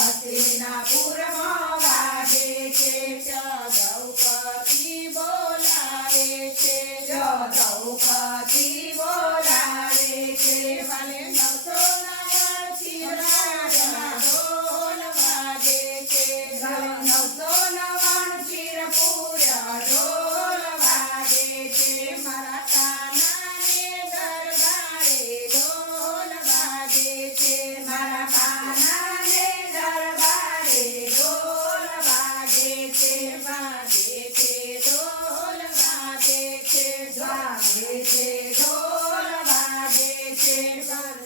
હસ્તિનાપુરમાં વાગે છે દ્રૌપદી બોલાવે છે દ્રૌપદી બોલાવે છે ભલે 999 રાજાના ઢોલ વાગે છે 999 ચીરપુરા ઢોલ વાગે છે મારા કાનાને દરબારે ઢોલ વાગે છે મારા કાનાને દરબારે ઢોલ વાગે છે વાગે છે ઢોલ વાગે છે વાગે છે ઢોલ વાગે છે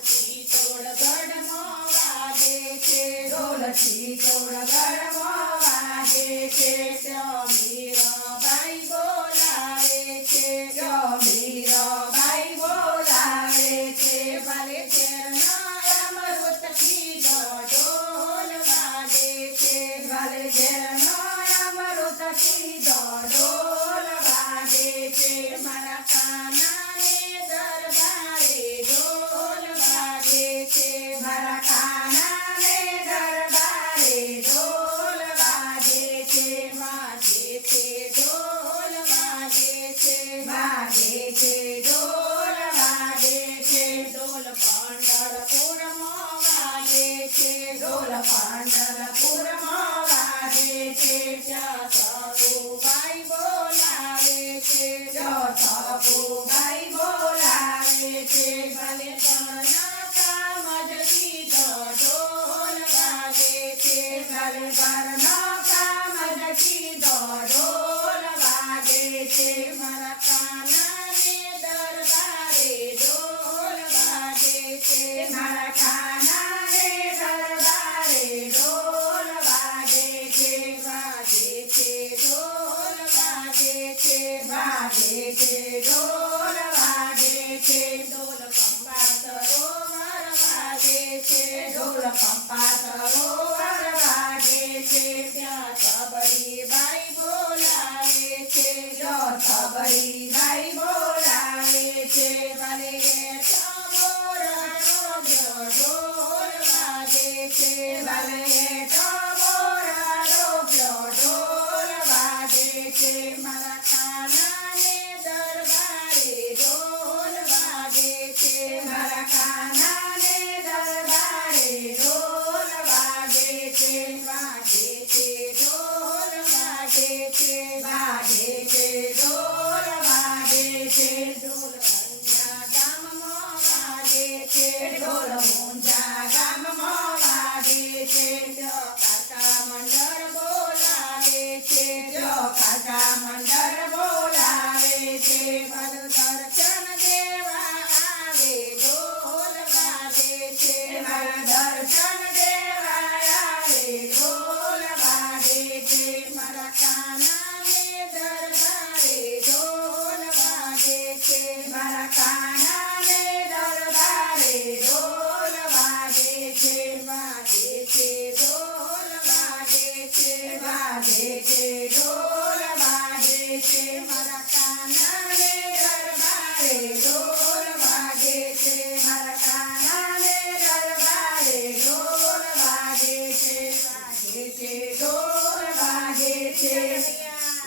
ચિત્તોડગઢમાં વાગે છે ઢોલ ચિત્તોડગઢમાં વાગે છે મીરાબાઈ બોલાવે છે મીરાબાઈ બોલાવે છે ભલે ઝેરના અમૃત કીધો ઢોલ વાગે છે ભલે ઝેરના અમૃત કીધો ઢોલ વાગે છે મારા કાનાને દરબારે ઢોલ વાગે છે મારા કાનાને દરબારે ઢોલ વાગે છે વાગે છે ઢોલ વાગે છે વાગે છે ઢોલ વાગે છે ઢોલ પંઢરપુરમાં વાગે છે ઢોલ પંઢરપુરમાં વાગે છે ત્યાં સતુબાઈ બોલાવે છે સતુબાઈ બોલાવે છે ભલે ઘરના કામ જ કીધો ઢોલ વાગે છે ભલે ઘરના કામ જ કીધો ઢોલ વાગે છે મારા કાનાને દરબારે ઢોલ વાગે છે મારા કાનાને દરબારે ઢોલ વાગે છે વાગે છે ઢોલ વાગે છે વાગે છે ઢોલ વાગે છે ઢોલ પંપા સરોવર વાગે છે ઢોલ પંપા સરોવર વાગે છે ત્યાં સબરીબાઈ બોલાવે છે સબરીબાઈ બોલાવે છે ભલે ઠાકોરનો ઢોલ વાગે છે ભલે ઠાકોરનો ઢોલ વાગે છે મારા કાનાને દરબારે ઢોલ વાગે છે મારા કાનાને દરબારે ઢોલ વાગે છે વાગે છે ઢોલ વાગે છે વાગે છે ઢોલ વાગે છે ઢોલ મુંજા ગામમાં વાગે છે ઢોલ મુંજા ગામમાં વાગે છે કાકા મંડળ બોલાવે છે કાકા મંડળ બોલાવે છે બધું દર્શન દેવા આવે ઢોલ વાગે છે દર્શન દેવા આવે ઢોલ વાગે છે મારા કાનાને દરબારે ઢોલ વાગે છે મારા કાનાને દરબારે ઢોલ વાગે છે વાગે છે ઢોલ વાગે છે વાગે છે ઢોલ વાગે છે મારા કાનાને દરબારે ઢોલ વાગે છે મારા કાનાને દરબારે ઢોલ વાગે છે વાગે છે ઢોલ વાગે છે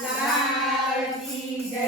લાલ કી જય